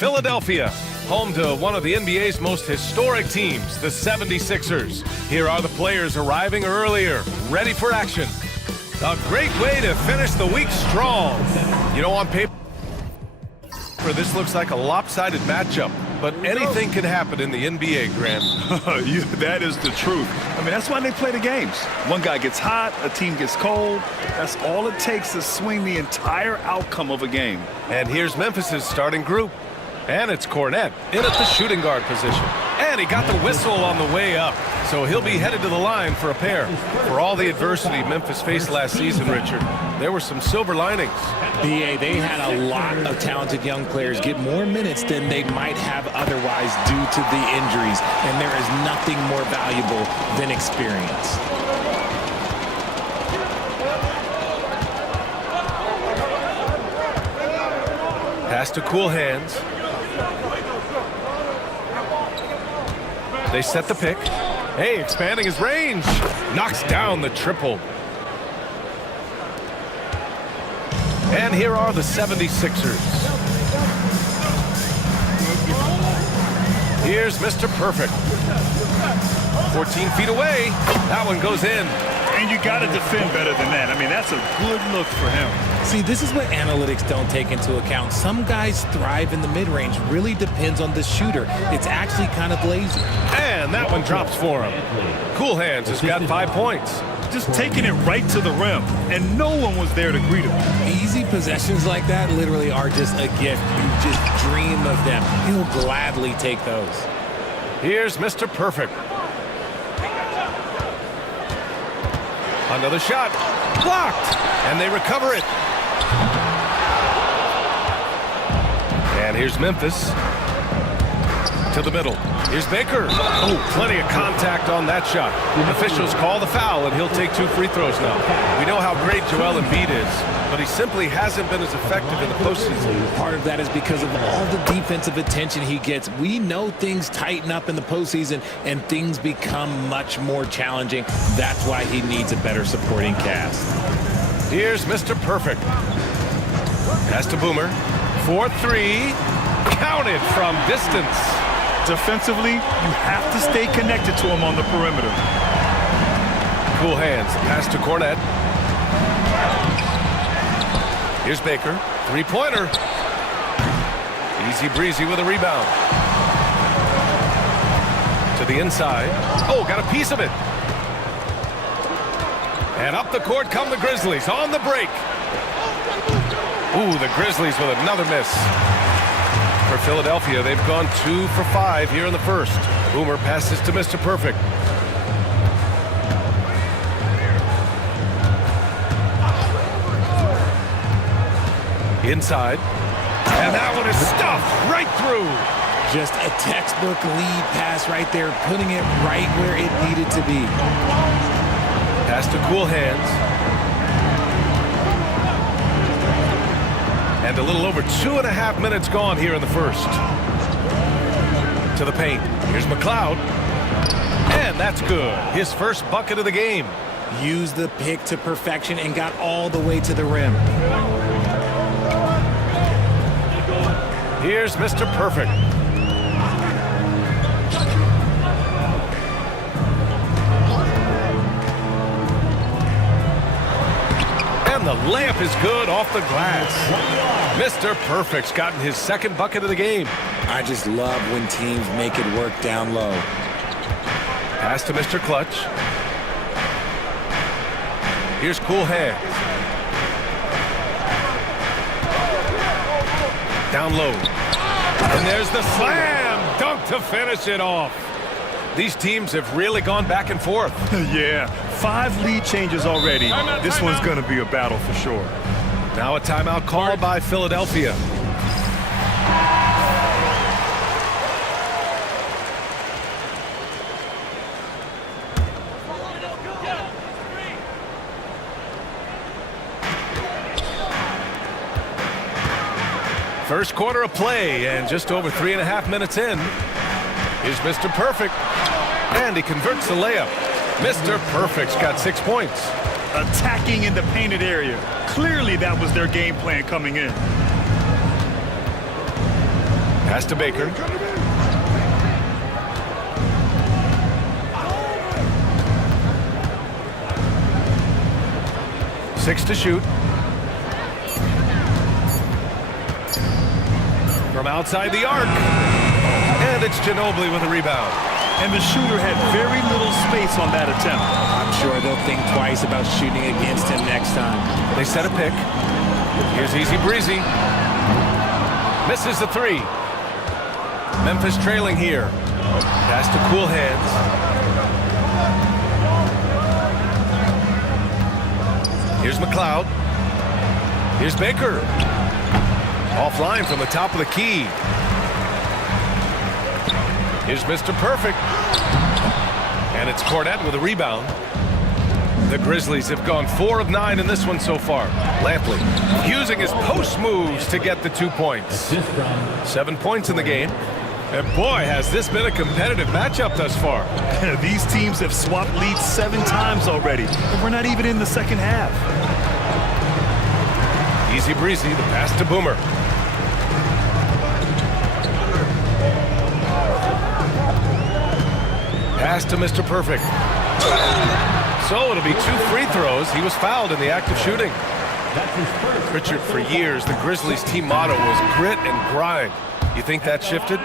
Philadelphia, home to one of the NBA's most historic teams, the 76ers. Here are the players arriving earlier, ready for action. A great way to finish the week strong. You know, on paper, this looks like a lopsided matchup, but anything can happen in the NBA, Grant. That is the truth. I mean, that's why they play the games. One guy gets hot, a team gets cold. That's all it takes to swing the entire outcome of a game. And here's Memphis's starting group. And it's Cornette in at the shooting guard position. And he got the whistle on the way up. So he'll be headed to the line for a pair. For all the adversity Memphis faced last season, Richard, there were some silver linings. B.A., they had a lot of talented young players get more minutes than they might have otherwise due to the injuries. And there is nothing more valuable than experience. Pass to Cool Hands. They set the pick. Hey, expanding his range. Knocks down the triple. And here are the 76ers. Here's Mr. Perfect. 14 feet away. That one goes in. And you got to defend better than that. I mean, that's a good look for him. See, this is what analytics don't take into account. Some guys thrive in the mid-range. Really depends on the shooter. It's actually kind of lazy. And that one drops for him. Cool Hands has got 5 points. Just taking it right to the rim, and no one was there to greet him. Easy possessions like that literally are just a gift. You just dream of them. He'll gladly take those. Here's Mr. Perfect. Another shot. Blocked. And they recover it. And here's Memphis. To the middle. Here's Baker. Oh, plenty of contact on that shot. Officials call the foul, and he'll take 2 free throws now. We know how great Joel Embiid is, but he simply hasn't been as effective in the postseason. Part of that is because of all the defensive attention he gets. We know things tighten up in the postseason, and things become much more challenging. That's why he needs a better supporting cast. Here's Mr. Perfect. Pass to Boomer. 4-3. Counted from distance. Defensively, you have to stay connected to him on the perimeter. Cool Hands. Pass to Cornette. Here's Baker. 3-pointer. Easy breezy with a rebound. To the inside. Oh, got a piece of it. And up the court come the Grizzlies on the break. Ooh, the Grizzlies with another miss. For Philadelphia, they've gone 2 for 5 here in the first. Boomer passes to Mr. Perfect. Inside. And that one is stuffed right through. Just a textbook lead pass right there, putting it right where it needed to be. Pass to Cool Hands. And a little over 2.5 minutes gone here in the first. To the paint. Here's McLeod. And that's good. His first bucket of the game. Used the pick to perfection and got all the way to the rim. Here's Mr. Perfect. And the layup is good off the glass. Mr. Perfect's gotten his second bucket of the game. I just love when teams make it work down low. Pass to Mr. Clutch. Here's Cool Hands. Down low. And there's the slam dunk to finish it off. These teams have really gone back and forth. Yeah, 5 lead changes already. This one's going to be a battle for sure. Now a timeout called by Philadelphia. First quarter of play, and just over 3.5 minutes in. Here's Mr. Perfect, and he converts the layup. Mr. Perfect's got 6 points. Attacking in the painted area. Clearly that was their game plan coming in. Pass to Baker. Six to shoot. From outside the arc. And it's Ginobili with a rebound. And the shooter had very little space on that attempt. I'm sure they'll think twice about shooting against him next time. They set a pick. Here's Easy Breezy. Misses the three. Memphis trailing here. Pass to Cool Hands. Here's McLeod. Here's Baker. Offline from the top of the key. Here's Mr. Perfect. And it's Cornette with a rebound. The Grizzlies have gone 4 of 9 in this one so far. Lampley using his post moves to get the 2 points. 7 points in the game. And boy, has this been a competitive matchup thus far. These teams have swapped leads 7 times already, and we're not even in the second half. Easy Breezy, the pass to Boomer. Pass to Mr. Perfect. So it'll be 2 free throws. He was fouled in the act of shooting. Richard, for years, the Grizzlies' team motto was grit and grind. You think that shifted?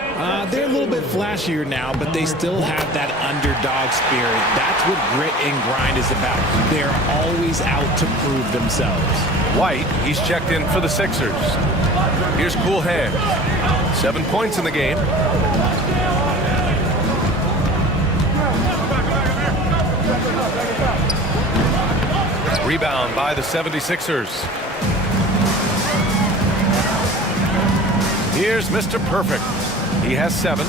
They're a little bit flashier now, but they still have that underdog spirit. That's what grit and grind is about. They're always out to prove themselves. White, he's checked in for the Sixers. Here's Cool Hands. 7 points in the game. Rebound by the 76ers. Here's Mr. Perfect. He has 7.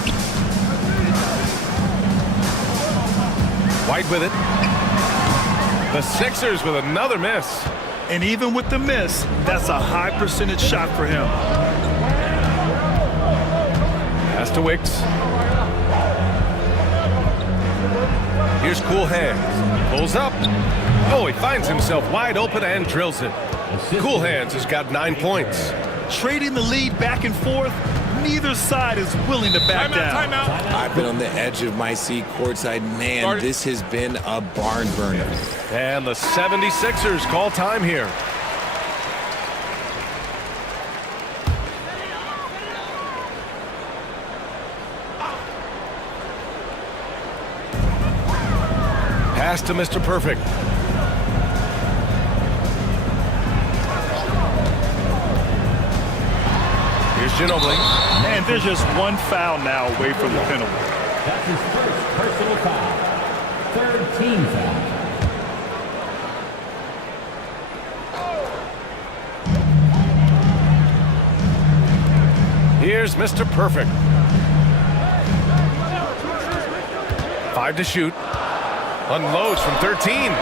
White with it. The Sixers with another miss. And even with the miss, that's a high percentage shot for him. Pass to Wicks. Here's Cool Hands. Pulls up. Oh, he finds himself wide open and drills it. Cool Hands has got 9 points. Trading the lead back and forth, neither side is willing to back down. I've been on the edge of my seat courtside. Man, this has been a barn burner. And the 76ers call time here. Pass to Mr. Perfect. Here's Ginobili. And there's just one foul now away from the penalty. That's his first personal foul. 3rd team foul. Here's Mr. Perfect. 5 to shoot. Unloads from 13.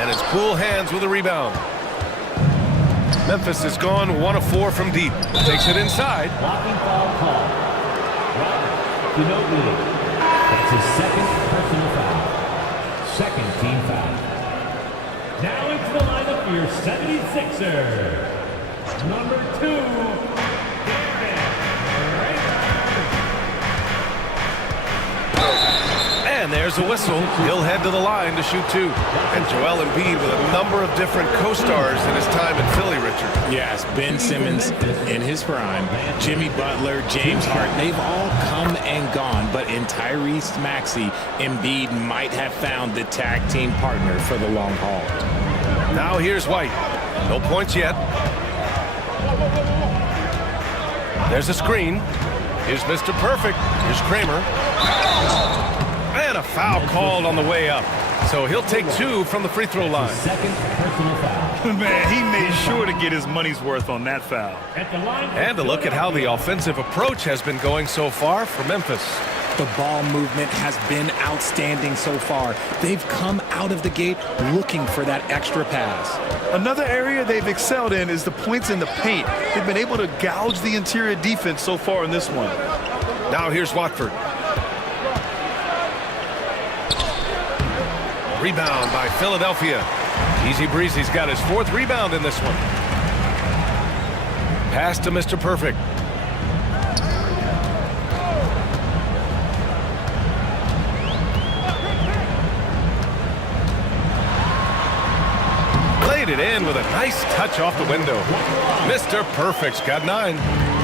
And it's Cool Hands with a rebound. Memphis has gone 1 of 4 from deep. Takes it inside. Blocking foul call. Robert Ginobili. That's his 2nd personal foul. 2nd team foul. Now into the lineup for your 76ers. Number 2. And there's a whistle. He'll head to the line to shoot 2. And Joel Embiid with a number of different co-stars in his time in Philly, Richard. Yes, Ben Simmons in his prime, Jimmy Butler, James Harden, they've all come and gone. But in Tyrese Maxey, Embiid might have found the tag team partner for the long haul. Now here's White. No points yet. There's a screen. Here's Mr. Perfect. Here's Kramer. And a foul called on the way up. So he'll take 2 from the free throw line. 2nd personal foul. Man, he made sure to get his money's worth on that foul. At the line. And to look at how the offensive approach has been going so far for Memphis. The ball movement has been outstanding so far. They've come out of the gate looking for that extra pass. Another area they've excelled in is the points in the paint. They've been able to gouge the interior defense so far in this one. Now here's Watford. Rebound by Philadelphia. Easy Breezy's got his 4th rebound in this one. Pass to Mr. Perfect. laid it in with a nice touch off the window. Mr. Perfect's got 9.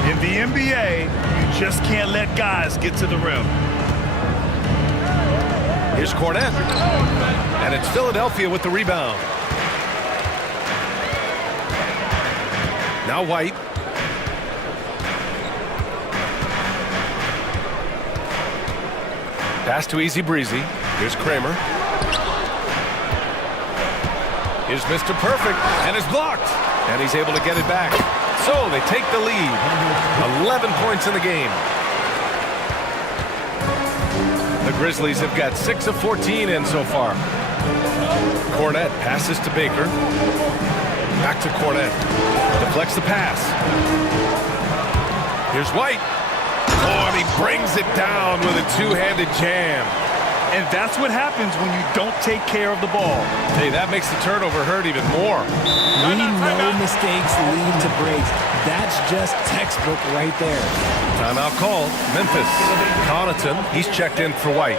In the NBA, you just can't let guys get to the rim. Here's Cornette. And it's Philadelphia with the rebound. Now White. Pass to Easy Breezy. Here's Kramer. Here's Mr. Perfect, and it's blocked. And he's able to get it back. So they take the lead. 11 points in the game. The Grizzlies have got 6 of 14 in so far. Cornette passes to Baker. Back to Cornette. Deflects the pass. Here's White. Oh, and he brings it down with a two-handed jam. And that's what happens when you don't take care of the ball. Hey, that makes the turnover hurt even more. We know mistakes lead to breaks. That's just textbook right there. Timeout called. Memphis. Connaughton, he's checked in for White.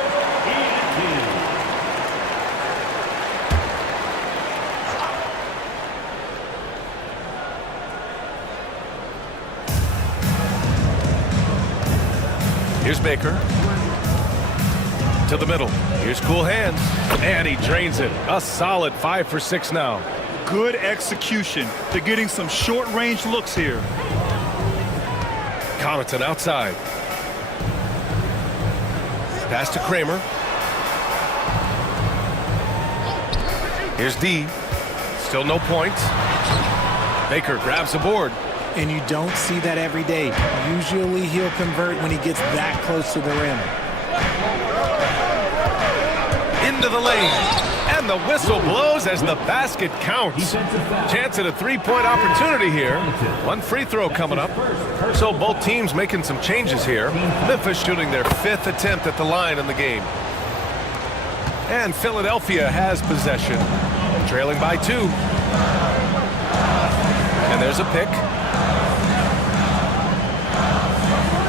Here's Baker. To the middle. Here's Cool Hands. And he drains it. A solid 5 for 6 now. Good execution. They're getting some short-range looks here. Connaughton outside. Pass to Kramer. Here's D. Still no points. Baker grabs the board. And you don't see that every day. Usually he'll convert when he gets that close to the rim. Into the lane. And the whistle blows as the basket counts. Chance at a three-point opportunity here. One free throw coming up. So both teams making some changes here. Memphis shooting their 5th attempt at the line in the game. And Philadelphia has possession. Trailing by 2. And there's a pick.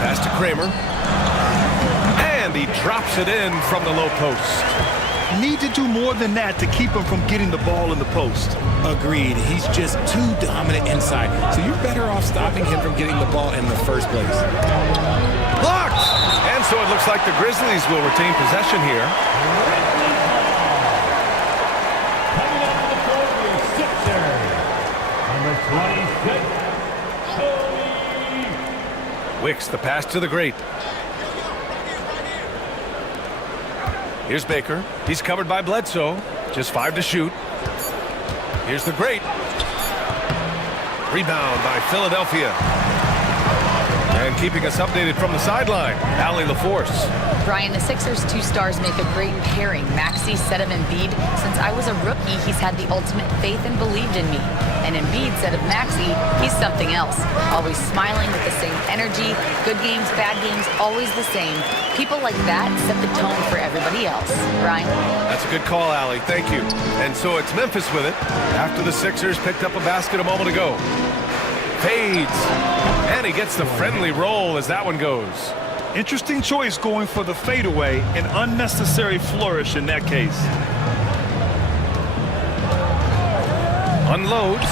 Pass to Kramer. And he drops it in from the low post. Need to do more than that to keep him from getting the ball in the post. Agreed. He's just too dominant inside. So you're better off stopping him from getting the ball in the first place. Blocked! And so it looks like the Grizzlies will retain possession here. Coming up to the court, your Sixer, number 26, Kobe. Wicks, the pass to the great. Here's Baker. He's covered by Bledsoe. Just 5 to shoot. Here's the great. Rebound by Philadelphia. And keeping us updated from the sideline, Allie LaForce. Brian, the Sixers' 2 stars make a great pairing. Maxey said of Embiid, since I was a rookie, he's had the ultimate faith and believed in me. And Embiid said of Maxey, he's something else. Always smiling with the same energy. Good games, bad games, always the same. People like that set the tone for everybody else. Brian? That's a good call, Allie. Thank you. And so it's Memphis with it after the Sixers picked up a basket a moment ago. Fades. And he gets the friendly roll as that one goes. Interesting choice going for the fadeaway. An unnecessary flourish in that case. Unloads.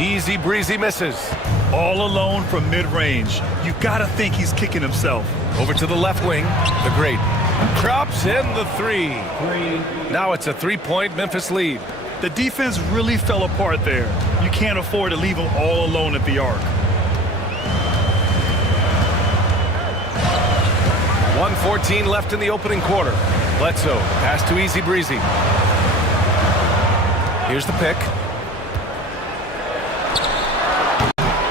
Easy breezy misses. All alone from mid-range. You gotta think he's kicking himself. Over to the left wing. The great. Drops in the 3. Now it's a 3-point Memphis lead. The defense really fell apart there. You can't afford to leave him all alone at the arc. 1:14 left in the opening quarter. Bledsoe, pass to Easy Breezy. Here's the pick.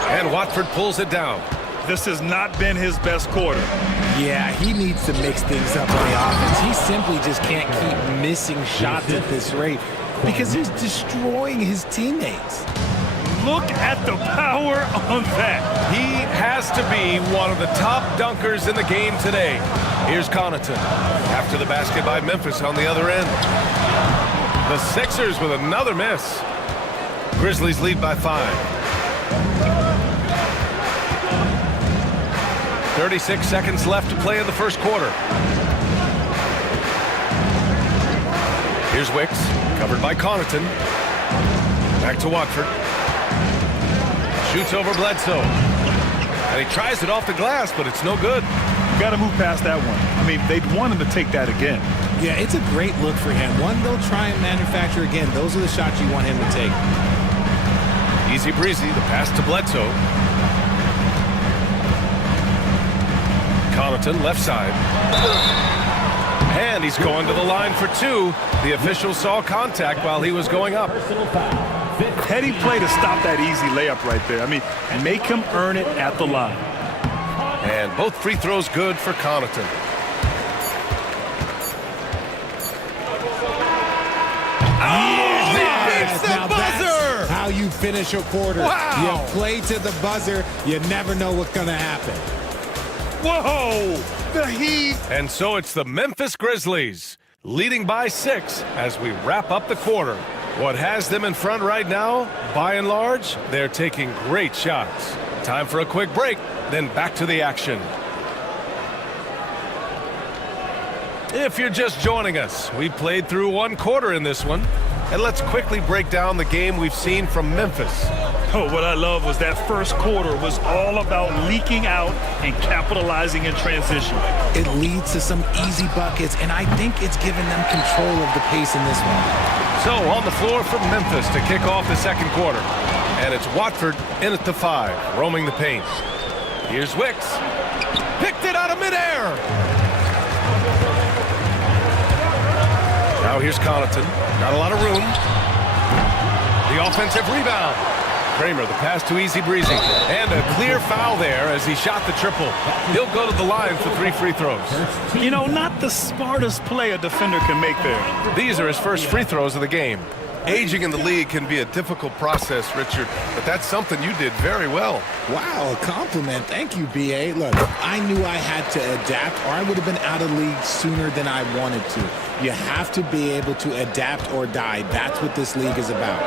And Watford pulls it down. This has not been his best quarter. Yeah, he needs to mix things up on the offense. He simply just can't keep missing shots at this rate because he's destroying his teammates. Look at the power on that. He has to be one of the top dunkers in the game today. Here's Connaughton. After the basket by Memphis on the other end. The Sixers with another miss. Grizzlies lead by 5. 36 seconds left to play in the first quarter. Here's Wicks. Covered by Connaughton. Back to Watford. Shoots over Bledsoe. And he tries it off the glass, but it's no good. You got to move past that one. I mean, they'd want him to take that again. Yeah, it's a great look for him. One they'll try and manufacture again. Those are the shots you want him to take. Easy breezy, the pass to Bledsoe. Connaughton, left side. And he's going to the line for two. The official saw contact while he was going up. Heady play to stop that easy layup right there. I mean, make him earn it at the line. And both free throws good for Connaughton. Yes, now that's how you finish a quarter. Wow. You play to the buzzer. You never know what's going to happen. Whoa! The Heat. And so it's the Memphis Grizzlies leading by 6 as we wrap up the quarter. What has them in front right now, by and large, they're taking great shots. Time for a quick break, then back to the action. If you're just joining us, we played through one quarter in this one. And let's quickly break down the game we've seen from Memphis. Oh, what I love was that first quarter was all about leaking out and capitalizing in transition. It leads to some easy buckets, and I think it's given them control of the pace in this one. So on the floor from Memphis to kick off the second quarter. And it's Watford in at the 5, roaming the paint. Here's Wicks. Picked it out of midair. Now here's Connaughton. Not a lot of room. The offensive rebound. Kramer, the pass to Easy Breezy. And a clear foul there as he shot the triple. He'll go to the line for 3 free throws. You know, not the smartest play a defender can make there. These are his first free throws of the game. Aging in the league can be a difficult process, Richard, but that's something you did very well. Wow, a compliment. Thank you, B.A. Look, I knew I had to adapt, or I would have been out of league sooner than I wanted to. You have to be able to adapt or die. That's what this league is about.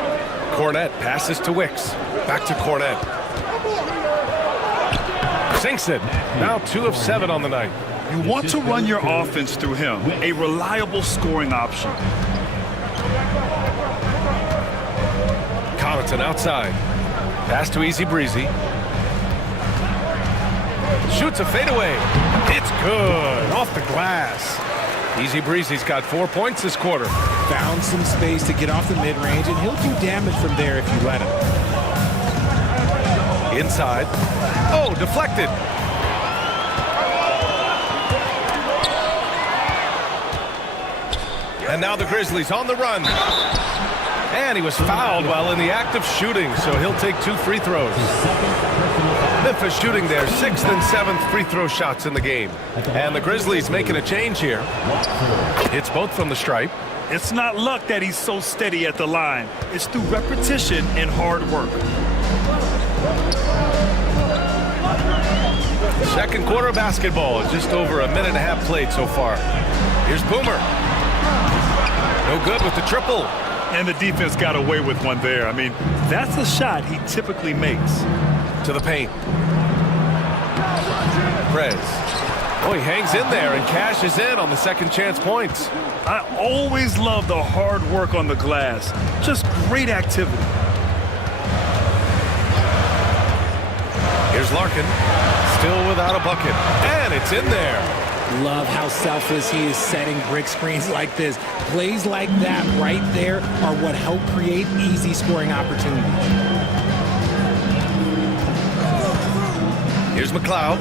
Cornette passes to Wicks. Back to Cornette. Sinks it. Now 2 of 7 on the night. You want to run your offense through him, a reliable scoring option. Connaughton outside. Pass to Easy Breezy. Shoots a fadeaway. It's good. Off the glass. Easy Breezy's got 4 points this quarter. Found some space to get off the mid-range, and he'll do damage from there if you let him. Inside. Oh, deflected. And now the Grizzlies on the run. And he was fouled while in the act of shooting, so he'll take 2 free throws. Memphis shooting their 6th and 7th free throw shots in the game. And the Grizzlies making a change here. It's both from the stripe. It's not luck that he's so steady at the line. It's through repetition and hard work. Second quarter basketball, just over a minute and a half played so far. Here's Boomer. No good with the triple. And the defense got away with one there. I mean, that's a shot he typically makes. To the paint. Prez. Oh, he hangs in there and cashes in on the second chance points. I always love the hard work on the glass. Just great activity. Here's Larkin. Still without a bucket. And it's in there. Love how selfless he is setting brick screens like this. Plays like that right there are what help create easy scoring opportunities. Here's McLeod.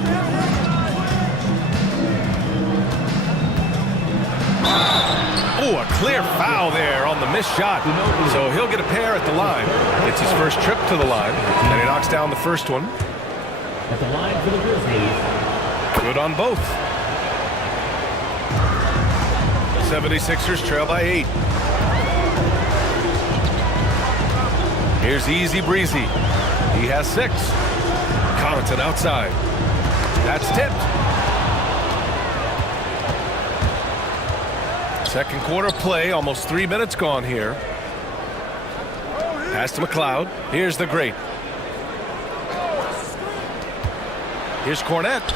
Oh, a clear foul there on the missed shot. So he'll get a pair at the line. It's his first trip to the line, and he knocks down the first one. At the line for the Grizzlies. Good on both. 76ers trail by 8. Here's Easy Breezy. He has 6. Connaughton outside. That's tipped. Second quarter play, almost 3 minutes gone here. Pass to McLeod. Here's the great. Here's Cornette.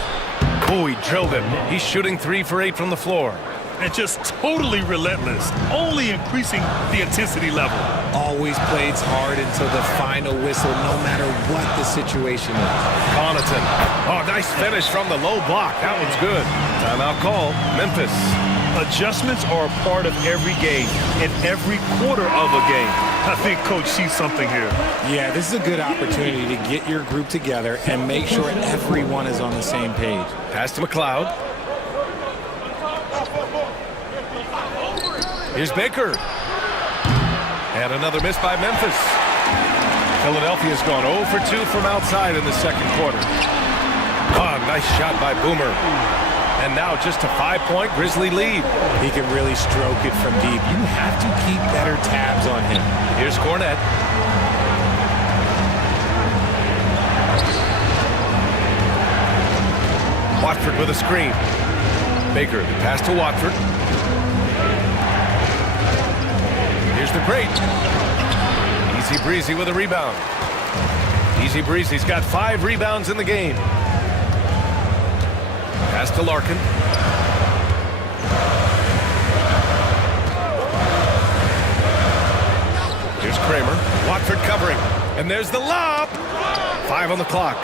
Oh, he drilled him. He's shooting 3 for 8 from the floor. and just totally relentless, only increasing the intensity level. Always plays hard until the final whistle, no matter what the situation is. Connaughton. Oh, nice finish from the low block. That one's good. Timeout call. Memphis. Adjustments are a part of every game and every quarter of a game. I think Coach sees something here. Yeah, this is a good opportunity to get your group together and make sure everyone is on the same page. Pass to McLeod. Here's Baker. And another miss by Memphis. Philadelphia's gone 0 for 2 from outside in the second quarter. Oh, nice shot by Boomer. And now just a 5-point Grizzly lead. He can really stroke it from deep. You have to keep better tabs on him. Here's Cornette. Watford with a screen. Baker, the pass to Watford. Here's the great. Easy Breezy with a rebound. Easy Breezy's got 5 rebounds in the game. Pass to Larkin. Here's Kramer. Watford covering. And there's the lob. 5 on the clock.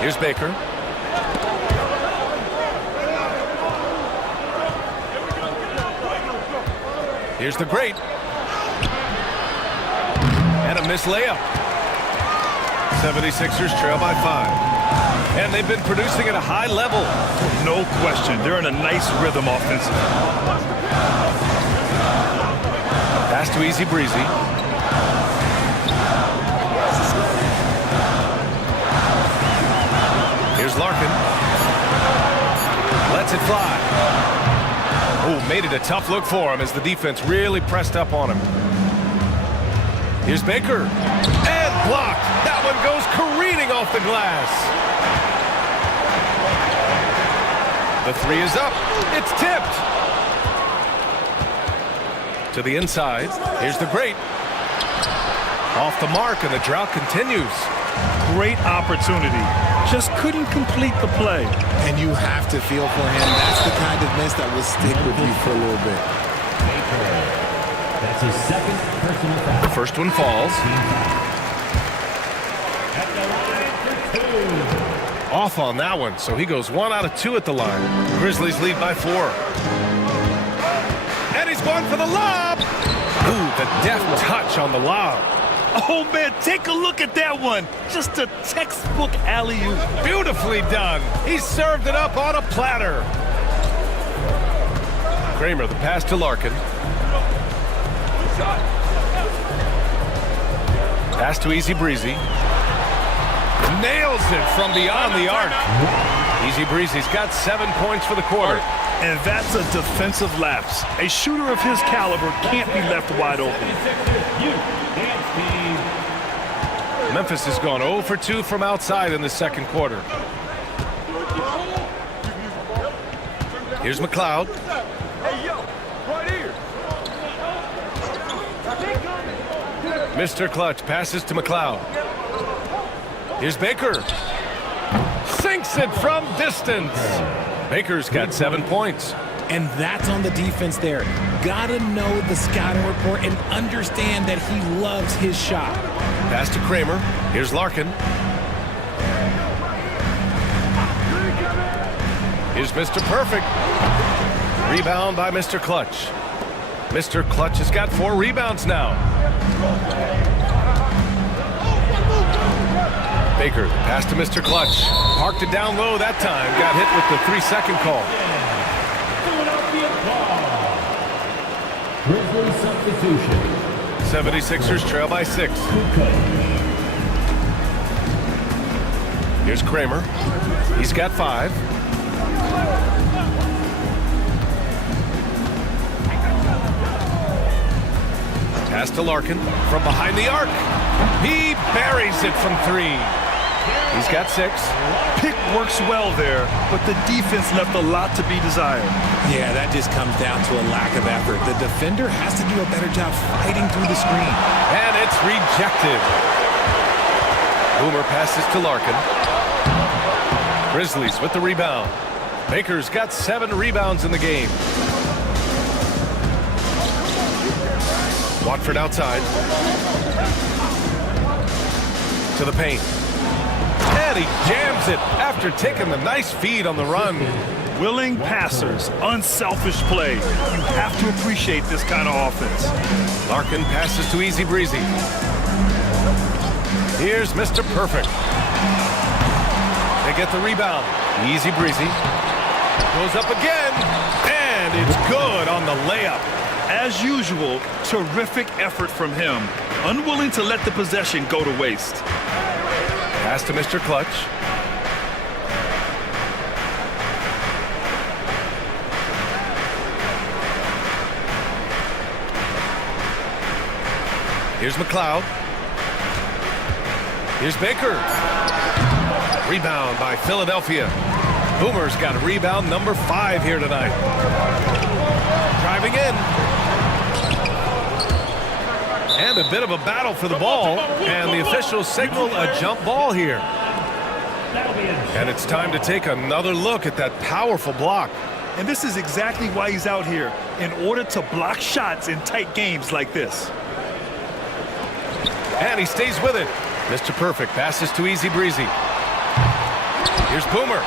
Here's Baker. Here's the great. And a missed layup. 76ers trail by 5. And they've been producing at a high level. No question. They're in a nice rhythm offensively. Pass to Easy Breezy. Here's Larkin. Lets it fly. Oh, made it a tough look for him as the defense really pressed up on him. Here's Baker. And blocked. That one goes careening off the glass. The 3 is up. It's tipped. To the inside. Here's the great. Off the mark, and the drought continues. Great opportunity. Just couldn't complete the play. And you have to feel for him. That's the kind of miss that will stick with you for a little bit. That's his second personal foul. The first one falls. At the line for 2. Off on that one, so he goes 1 out of 2 at the line. Grizzlies lead by 4. And he's going for the lob. Ooh, the deft touch on the lob. Oh, man, take a look at that one. Just a textbook alley-oop. Beautifully done. He served it up on a platter. Kramer, the pass to Larkin. Pass to Easy Breezy. Nails it from beyond the arc. Easy Breezy's got 7 points for the quarter. And that's a defensive lapse. A shooter of his caliber can't be left wide open. Memphis has gone 0 for 2 from outside in the second quarter. Here's McLeod. Hey, yo, right here. Mr. Clutch passes to McLeod. Here's Baker. Sinks it from distance. Baker's got 7 points. And that's on the defense there. Gotta know the scouting report and understand that he loves his shot. Pass to Kramer. Here's Larkin. Here's Mr. Perfect. Rebound by Mr. Clutch. Mr. Clutch has got 4 rebounds now. Baker, pass to Mr. Clutch. Parked it down low that time. Got hit with the 3-second call. Grizzlies substitution. 76ers trail by 6. Here's Kramer. He's got 5. Pass to Larkin from behind the arc. He buries it from 3. He's got 6. Pick works well there, but the defense left a lot to be desired. Yeah, that just comes down to a lack of effort. The defender has to do a better job fighting through the screen. And it's rejected. Boomer passes to Larkin. Grizzlies with the rebound. Baker's got 7 rebounds in the game. Watford outside. To the paint. And he jams it after taking the nice feed on the run. Willing passers, unselfish play. You have to appreciate this kind of offense. Larkin passes to Easy Breezy. Here's Mr. Perfect. They get the rebound. Easy Breezy. Goes up again. And it's good on the layup. As usual, terrific effort from him. Unwilling to let the possession go to waste. Pass to Mr. Clutch. Here's McLeod. Here's Baker. Rebound by Philadelphia. Boomer's got a rebound number 5 here tonight. Driving in. And a bit of a battle for the ball. And the officials signal a jump ball here. And it's time to take another look at that powerful block. And this is exactly why he's out here, in order to block shots in tight games like this. And he stays with it. Mr. Perfect passes to Easy Breezy. Here's Boomer.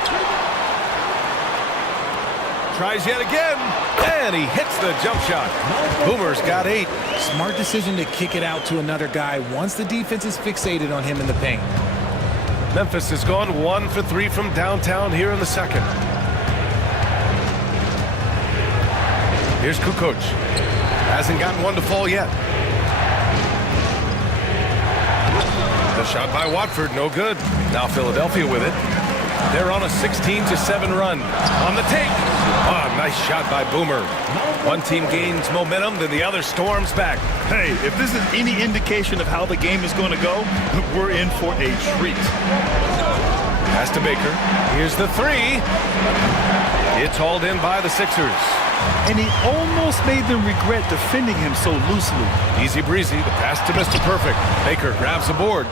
Tries yet again. And he hits the jump shot. Boomer's got 8. Smart decision to kick it out to another guy once the defense is fixated on him in the paint. Memphis has gone 1 for 3 from downtown here in the second. Here's Kukoc. Hasn't gotten one to fall yet. The shot by Watford, no good. Now Philadelphia with it. They're on a 16-7 run. On the take. Oh, nice shot by Boomer. One team gains momentum, then the other storms back. Hey, if this is any indication of how the game is going to go, we're in for a treat. Pass to Baker. Here's the 3. It's hauled in by the Sixers. And he almost made them regret defending him so loosely. Easy Breezy, the pass to Mr. Perfect. Baker grabs the board.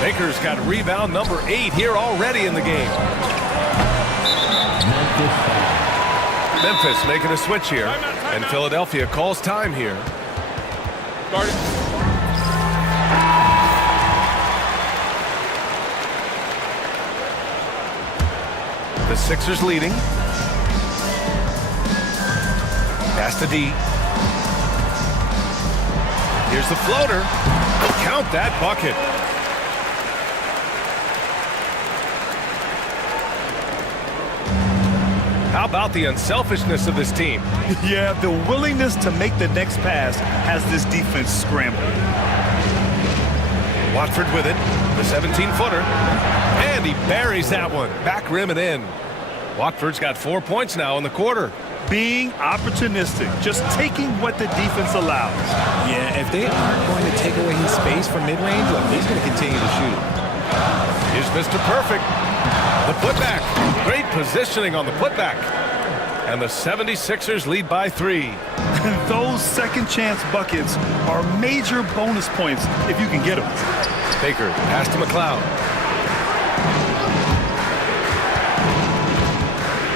Baker's got rebound number 8 here already in the game. Memphis making a switch here. And Philadelphia calls time here. The Sixers leading. Pass to D. Here's the floater. Count that bucket. How about the unselfishness of this team? Yeah, the willingness to make the next pass has this defense scrambling. Watford with it, the 17-footer. And he buries that one. Back rim and in. Watford's got 4 points now in the quarter. Being opportunistic, just taking what the defense allows. Yeah, if they aren't going to take away his space from mid-range, well, he's going to continue to shoot. Here's Mr. Perfect. The putback. Great positioning on the putback. And the 76ers lead by 3. Those second chance buckets are major bonus points if you can get them. Baker, pass to McLeod.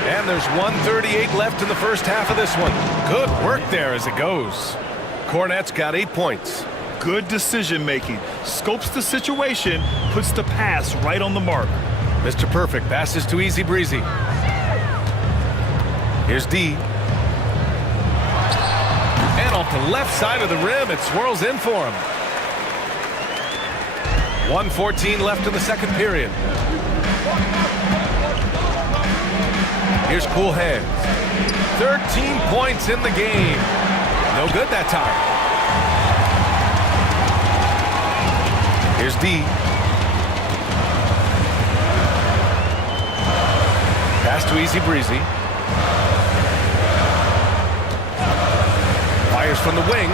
And there's 1:38 left in the first half of this one. Good work there as it goes. Cornette's got 8 points. Good decision making. Scopes the situation, puts the pass right on the mark. Mr. Perfect passes to Easy Breezy. Here's D. And off the left side of the rim, it swirls in for him. 1:14 left in the second period. Here's Cool Hands. 13 points in the game. No good that time. Here's D. Pass to Easy Breezy. Fires from the wing.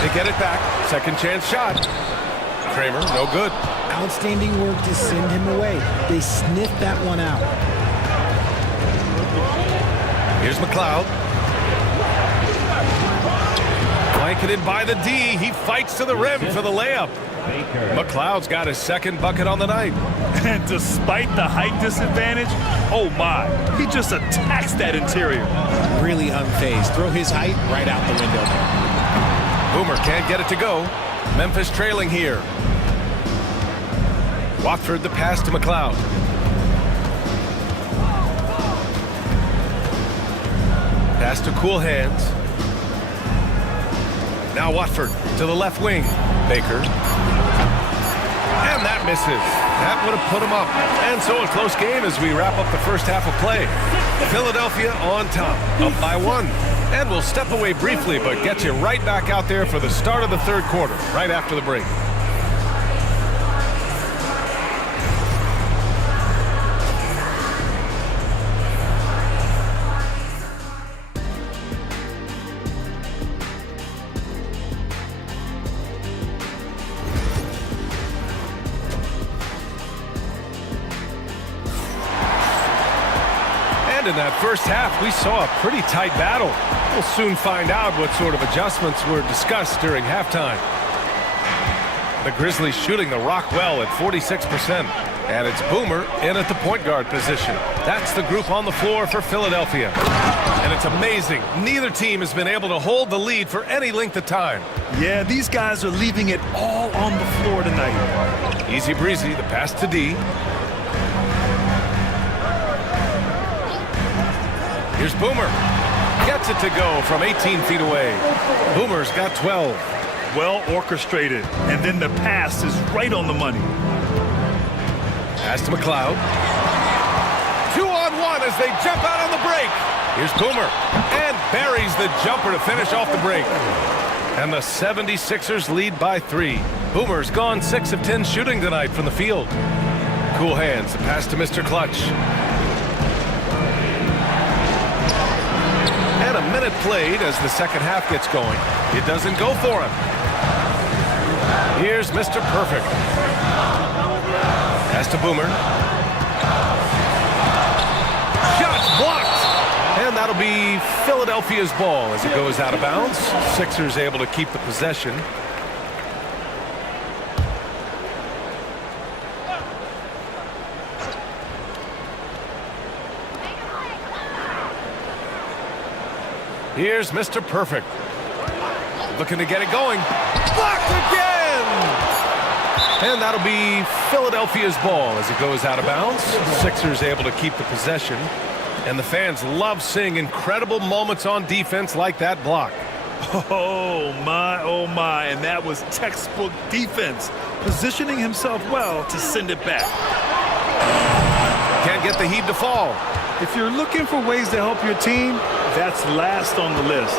They get it back. Second chance shot. Kramer, no good. Outstanding work to send him away. They sniffed that one out. Here's McLeod. Blanketed by the D. He fights to the rim for the layup. Baker. McLeod's got his second bucket on the night. And despite the height disadvantage, oh my, he just attacks that interior. Really unfazed. Throw his height right out the window there. Boomer can't get it to go. Memphis trailing here. Watford the pass to McLeod. Pass to Cool Hands. Now Watford to the left wing. Baker. And that misses. That would have put him up. And so a close game as we wrap up the first half of play. Philadelphia on top, up by 1. And we'll step away briefly, but get you right back out there for the start of the third quarter, right after the break. In that first half, we saw a pretty tight battle. We'll soon find out what sort of adjustments were discussed during halftime. The Grizzlies shooting the rock well at 46%. And it's Boomer in at the point guard position. That's the group on the floor for Philadelphia. And it's amazing. Neither team has been able to hold the lead for any length of time. Yeah, these guys are leaving it all on the floor tonight. Easy breezy, the pass to D. Here's Boomer. Gets it to go from 18 feet away. Boomer's got 12. Well orchestrated. And then the pass is right on the money. Pass to McLeod. 2-on-1 as they jump out on the break. Here's Boomer. And buries the jumper to finish off the break. And the 76ers lead by 3. Boomer's gone 6 of 10 shooting tonight from the field. Cool Hands. The pass to Mr. Clutch. And a minute played as the second half gets going. It doesn't go for him. Here's Mr. Perfect. Pass to Boomer. Shots blocked. And that'll be Philadelphia's ball as it goes out of bounds. Sixers able to keep the possession. Here's Mr. Perfect. Looking to get it going. Blocked again! And that'll be Philadelphia's ball as it goes out of bounds. Sixers able to keep the possession. And the fans love seeing incredible moments on defense like that block. Oh my, and that was textbook defense. Positioning himself well to send it back. Can't get the heave to fall. If you're looking for ways to help your team, that's last on the list.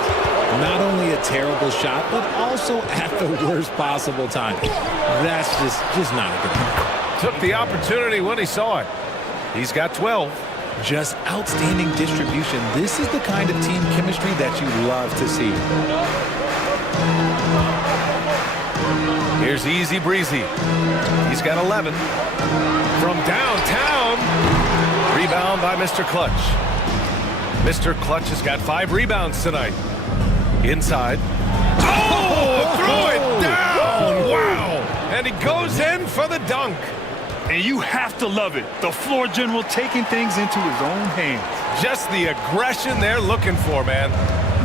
Not only a terrible shot, but also at the worst possible time. That's just not a good one. Took the opportunity when he saw it. He's got 12. Just outstanding distribution. This is the kind of team chemistry that you love to see. Here's Easy Breezy. He's got 11. From downtown. Rebound by Mr. Clutch. Mr. Clutch has got 5 rebounds tonight. Inside. Oh! Threw it down! Wow! And he goes in for the dunk. And you have to love it. The floor general taking things into his own hands. Just the aggression they're looking for, man.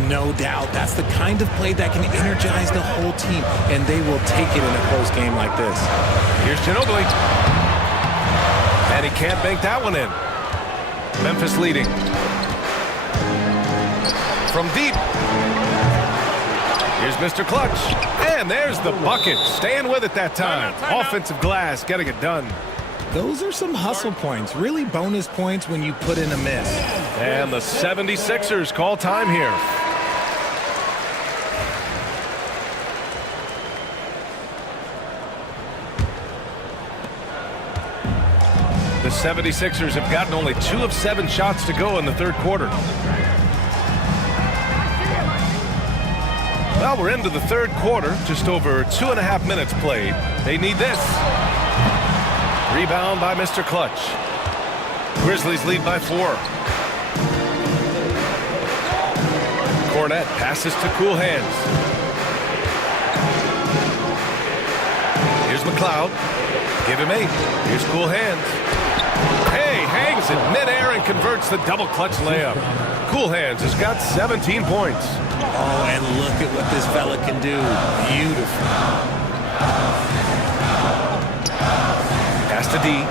No doubt. That's the kind of play that can energize the whole team, and they will take it in a close game like this. Here's Ginobili. And he can't bank that one in. Memphis leading. From deep. Here's Mr. Clutch. And there's the bucket. Staying with it that time. Offensive glass, getting it done. Those are some hustle points. Really bonus points when you put in a miss. And the 76ers call time here. The 76ers have gotten only 2 of 7 shots to go in the third quarter. Well, we're into the third quarter, just over 2.5 minutes played. They need this. Rebound by Mr. Clutch. Grizzlies lead by 4. Cornette passes to Cool Hands. McLeod. Give him 8. Here's Cool Hands. Hey, hangs it midair and converts the double clutch layup. Cool Hands has got 17 points. Oh, and look at what this fella can do. Beautiful. Pass to D.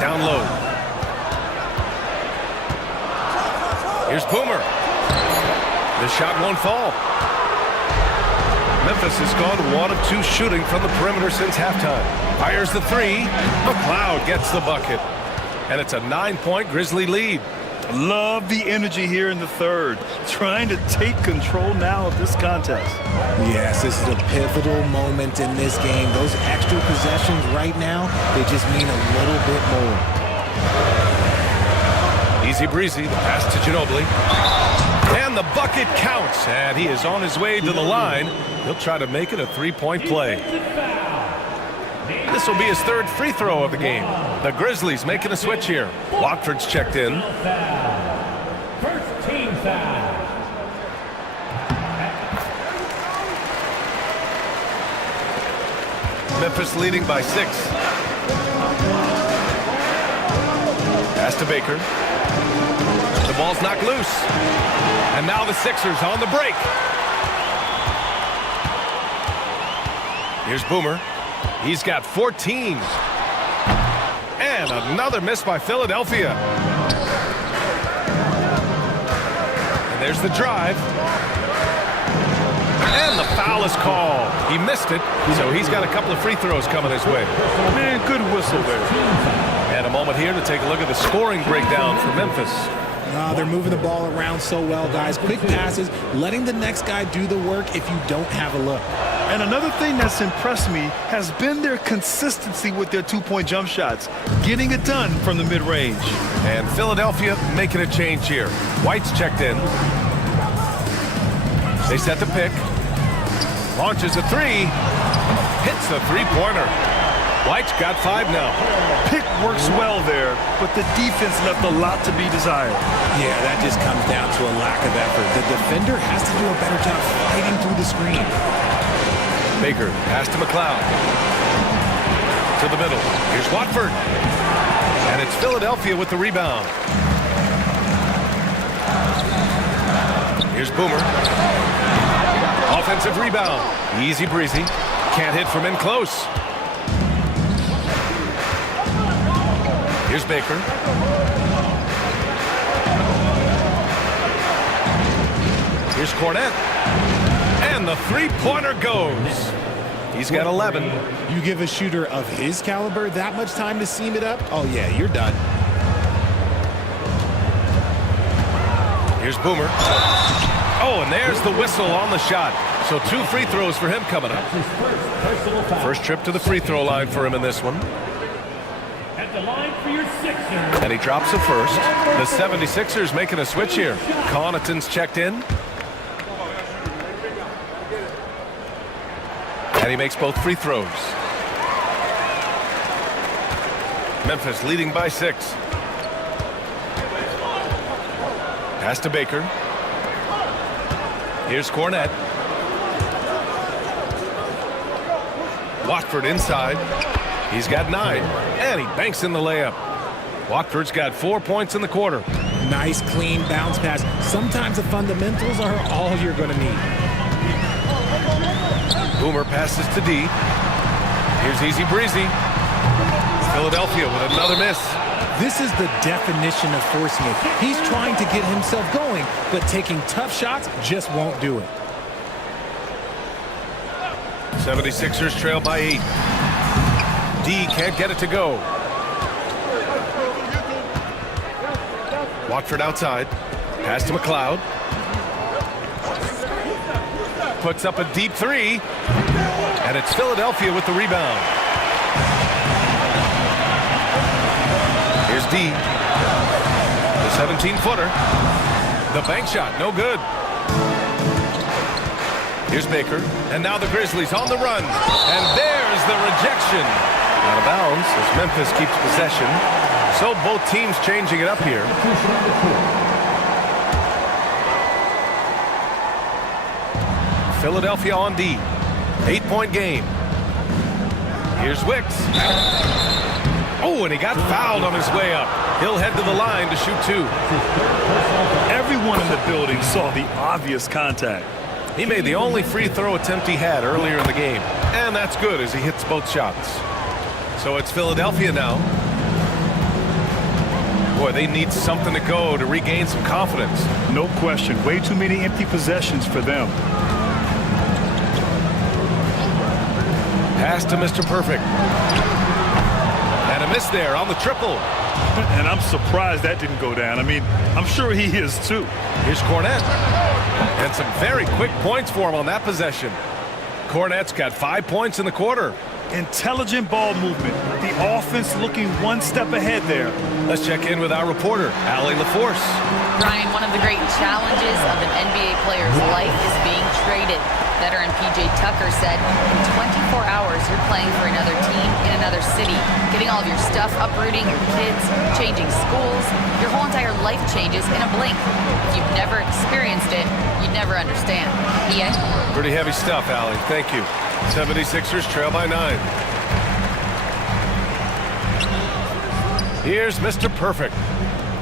Down low. Here's Boomer. The shot won't fall. Memphis has gone 1 of 2 shooting from the perimeter since halftime. Fires the 3. McLeod gets the bucket. And it's a 9-point Grizzly lead. Love the energy here in the third. Trying to take control now of this contest. Yes, this is a pivotal moment in this game. Those extra possessions right now, they just mean a little bit more. Easy breezy, the pass to Ginobili. And the bucket counts. And he is on his way to the line. He'll try to make it a 3-point play. This will be his 3rd free throw of the game. The Grizzlies making a switch here. Watford's checked in. First team foul. Memphis leading by 6. Pass to Baker. The ball's knocked loose. And now the Sixers on the break. Here's Boomer. He's got 14. And another miss by Philadelphia. And there's the drive. And the foul is called. He missed it, so he's got a couple of free throws coming his way. Man, good whistle there. And a moment here to take a look at the scoring breakdown for Memphis. They're moving the ball around so well, guys. Quick passes, letting the next guy do the work if you don't have a look. And another thing that's impressed me has been their consistency with their 2-point jump shots, getting it done from the mid-range. And Philadelphia making a change here. White's checked in. They set the pick. Launches a 3. Hits the 3-pointer. White's got 5 now. Pick works well there, but the defense left a lot to be desired. Yeah, that just comes down to a lack of effort. The defender has to do a better job fighting through the screen. Baker, pass to McLeod. To the middle. Here's Watford. And it's Philadelphia with the rebound. Here's Boomer. Offensive rebound. Easy breezy. Can't hit from in close. Here's Baker. Here's Cornette. And the 3-pointer goes. He's got 11. You give a shooter of his caliber that much time to seam it up? Oh, yeah, you're done. Here's Boomer. Oh, and there's the whistle on the shot. So 2 free throws for him coming up. First trip to the free throw line for him in this one. At the line for your Sixers. And he drops the first. The 76ers making a switch here. Connaughton's checked in. And he makes both free throws. Memphis leading by 6. Pass to Baker. Here's Cornette. Watford inside. He's got 9. And he banks in the layup. Watford's got 4 points in the quarter. Nice, clean bounce pass. Sometimes the fundamentals are all you're going to need. Boomer passes to D. Here's easy breezy. Philadelphia with another miss. This is the definition of forcing it. He's trying to get himself going, but taking tough shots just won't do it. 76ers trail by 8. D can't get it to go. Watford outside. Pass to McLeod. Puts up a deep 3. And it's Philadelphia with the rebound. Here's D. The 17-footer. The bank shot, no good. Here's Baker. And now the Grizzlies on the run. And there's the rejection. Out of bounds as Memphis keeps possession. So both teams changing it up here. Philadelphia on D. 8-point game. Here's Wicks. Oh, and he got fouled on his way up. He'll head to the line to shoot 2. Everyone in the building saw the obvious contact. He made the only free throw attempt he had earlier in the game. And that's good as he hits both shots. So it's Philadelphia now. Boy, they need something to go to regain some confidence. No question. Way too many empty possessions for them. Pass to Mr. Perfect. And a miss there on the triple. And I'm surprised that didn't go down. I mean, I'm sure he is too. Here's Cornette. And some very quick points for him on that possession. Cornette's got 5 points in the quarter. Intelligent ball movement. The offense looking one step ahead there. Let's check in with our reporter, Allie LaForce. Brian, one of the great challenges of an NBA player's life is being traded. Veteran P.J. Tucker said, in 24 hours, you're playing for another team in another city, getting all of your stuff, uprooting your kids, changing schools. Your whole entire life changes in a blink. If you've never experienced it, you'd never understand. Ian? Pretty heavy stuff, Allie. Thank you. 76ers trail by 9. Here's Mr. Perfect.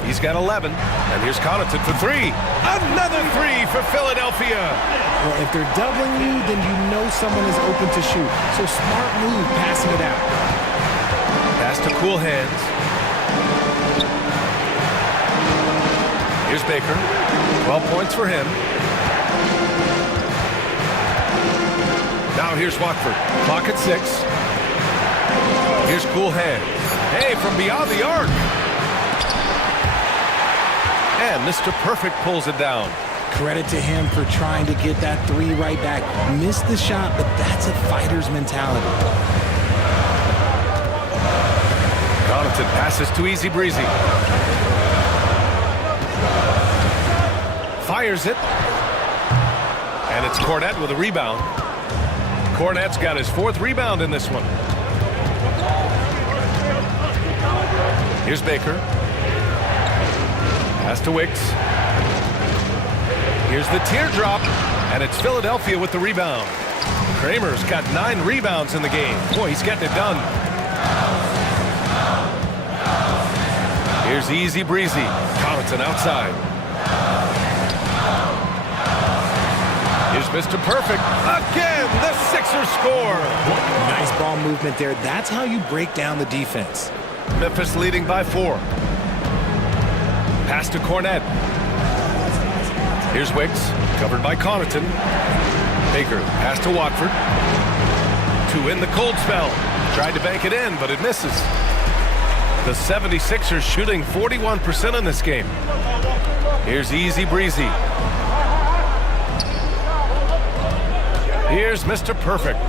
He's got 11. And here's Connaughton for 3. Another 3 for Philadelphia. Well, if they're doubling you, then you know someone is open to shoot. So smart move passing it out. Pass to cool hands. Here's Baker. 12 points for him. Now here's Watford. Clock at 6. Here's cool hands. Hey, from beyond the arc. And Mr. Perfect pulls it down. Credit to him for trying to get that 3 right back. Missed the shot, but that's a fighter's mentality. Connaughton passes to Easy Breezy. Fires it. And it's Cornette with a rebound. Cornette's got his 4th rebound in this one. Here's Baker. Pass to Wicks. Here's the teardrop, and it's Philadelphia with the rebound. Kramer's got 9 rebounds in the game. Boy, he's getting it done. Here's Easy Breezy. Connaughton outside. Here's Mr. Perfect. Again, the Sixers score. Nice ball movement there. That's how you break down the defense. Memphis leading by 4. Pass to Cornette. Here's Wicks, covered by Connaughton. Baker, pass to Watford. 2 in the cold spell. Tried to bank it in, but it misses. The 76ers shooting 41% in this game. Here's Easy Breezy. Here's Mr. Perfect.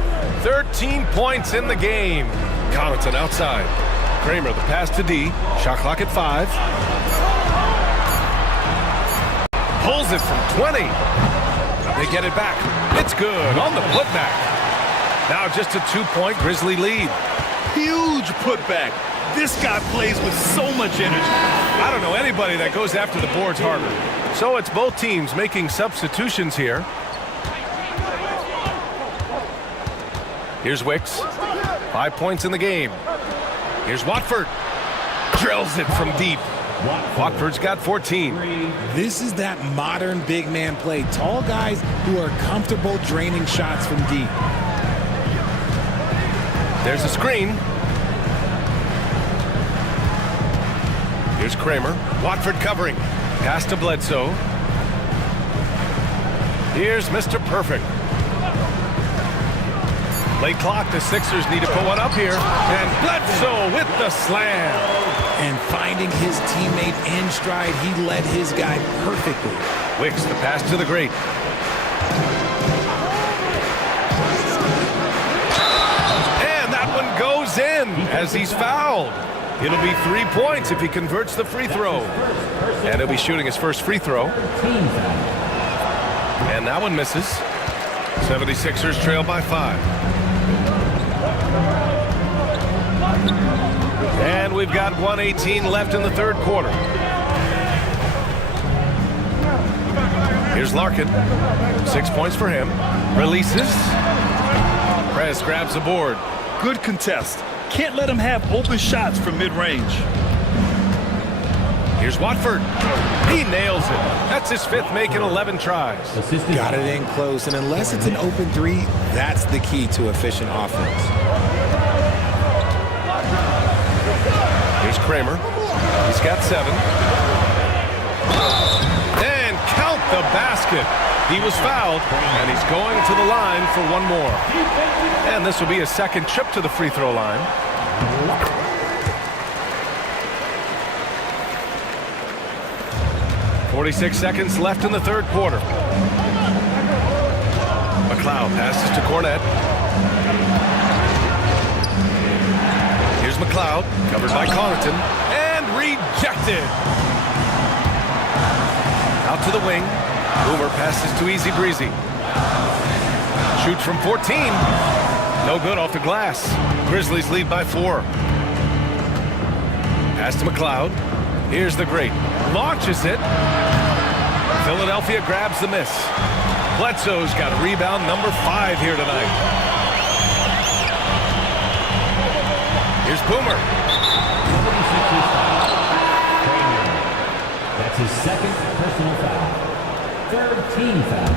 13 points in the game. Connaughton outside. Kramer, the pass to D. Shot clock at 5. Pulls it from 20. They get it back. It's good on the putback. Now just a 2-point Grizzly lead. Huge putback. This guy plays with so much energy. I don't know anybody that goes after the boards harder. So it's both teams making substitutions here. Here's Wicks. 5 points in the game. Here's Watford. Drills it from deep. Watford's got 14. This is that modern big man play. Tall guys who are comfortable draining shots from deep. There's a screen. Here's Kramer. Watford covering. Pass to Bledsoe. Here's Mr. Perfect. Late clock, the Sixers need to put one up here. And Bledsoe with the slam. And finding his teammate in stride, he led his guy perfectly. Wicks, the pass to the great. And that one goes in as he's fouled. It'll be 3 points if he converts the free throw. And he'll be shooting his first free throw. And that one misses. 76ers trail by 5. And we've got 1:18 left in the third quarter. Here's Larkin. 6 points for him. Releases. Press grabs the board. Good contest. Can't let him have open shots from mid-range. Here's Watford. He nails it. That's his 5th make in 11 tries. Got it in close, and unless it's an open three, that's the key to efficient offense. Here's Kramer. He's got 7. And count the basket. He was fouled, and he's going to the line for one more. And this will be his 2nd trip to the free throw line. .46 seconds left in the 3rd quarter. McLeod passes to Cornette. Here's McLeod, covered by Connaughton, and rejected. Out to the wing. Boomer passes to Easy Breezy. Shoots from 14. No good off the glass. Grizzlies lead by 4. Pass to McLeod. Here's the great. Launches it. Philadelphia grabs the miss. Bledsoe's got rebound number 5 here tonight. Here's Boomer. That's his 2nd personal foul. 3rd team foul.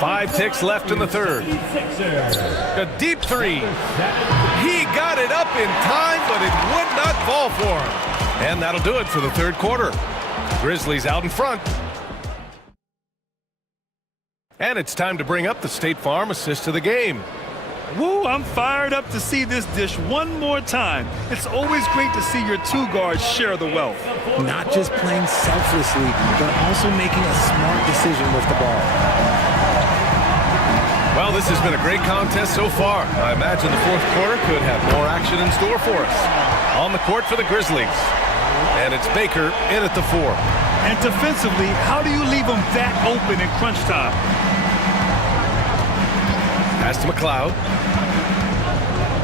5 ticks left in the 3rd. A deep 3. He got it up in time, but it would not fall for him. And that'll do it for the 3rd quarter. Grizzlies out in front. And it's time to bring up the State Farm assist of the game. Woo, I'm fired up to see this dish one more time. It's always great to see your 2 guards share the wealth. Not just playing selflessly, but also making a smart decision with the ball. Well, this has been a great contest so far. I imagine the 4th quarter could have more action in store for us. On the court for the Grizzlies. And it's Baker in at the 4. And defensively, how do you leave them that open in crunch time? Pass to McLeod.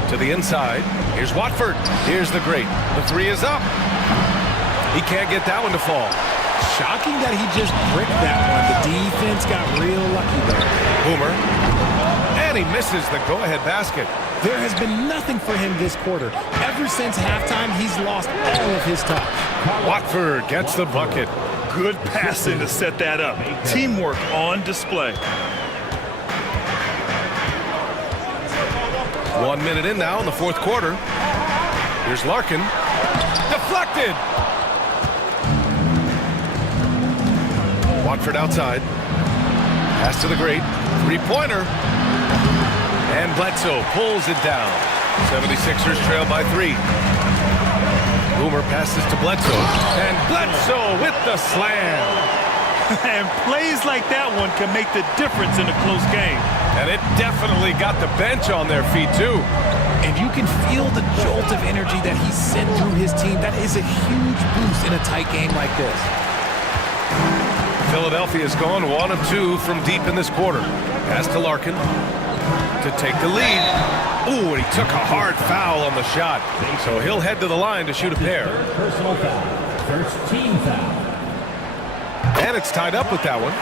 To the inside. Here's Watford. Here's the great. The 3 is up. He can't get that one to fall. Shocking that he just bricked that one. The defense got real lucky there. Boomer. And he misses the go-ahead basket. There has been nothing for him this quarter. Ever since halftime, he's lost all of his touch. Watford gets the bucket. Good passing to set that up. Teamwork on display. 1 minute in now in the 4th quarter. Here's Larkin. Deflected. Watford outside. Pass to the great. 3-pointer. And Bledsoe pulls it down. 76ers trail by 3. Boomer passes to Bledsoe. And Bledsoe with the slam. And plays like that one can make the difference in a close game. And it definitely got the bench on their feet, too. And you can feel the jolt of energy that he sent through his team. That is a huge boost in a tight game like this. Philadelphia's gone 1 of 2 from deep in this quarter. Pass to Larkin to take the lead. Ooh, and he took a hard foul on the shot. So he'll head to the line to shoot a pair. Personal foul. 1st team foul. And it's tied up with that one.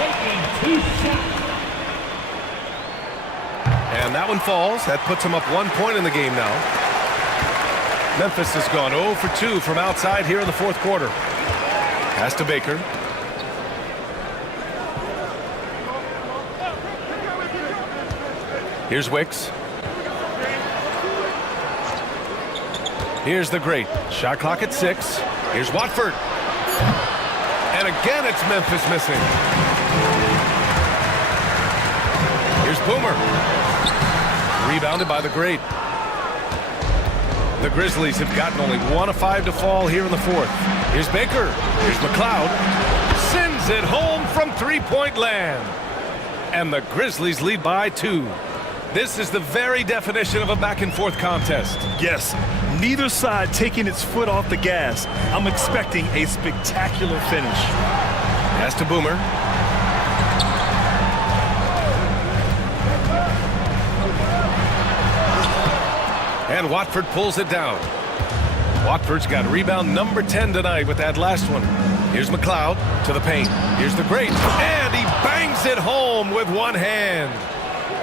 Taking 2 shots. And that one falls. That puts him up 1 point in the game now. Memphis has gone 0 for 2 from outside here in the 4th quarter. Pass to Baker. Here's Wicks. Here's the great. Shot clock at 6. Here's Watford. And again, it's Memphis missing. Here's Boomer. Rebounded by the great. The Grizzlies have gotten only 1 of 5 to fall here in the 4th. Here's Baker. Here's McLeod. Sends it home from 3-point land. And the Grizzlies lead by 2. This is the very definition of a back-and-forth contest. Yes, neither side taking its foot off the gas. I'm expecting a spectacular finish. Pass to Boomer. And Watford pulls it down. Watford's got rebound number 10 tonight with that last one. Here's McLeod to the paint. Here's the great, and he bangs it home with one hand.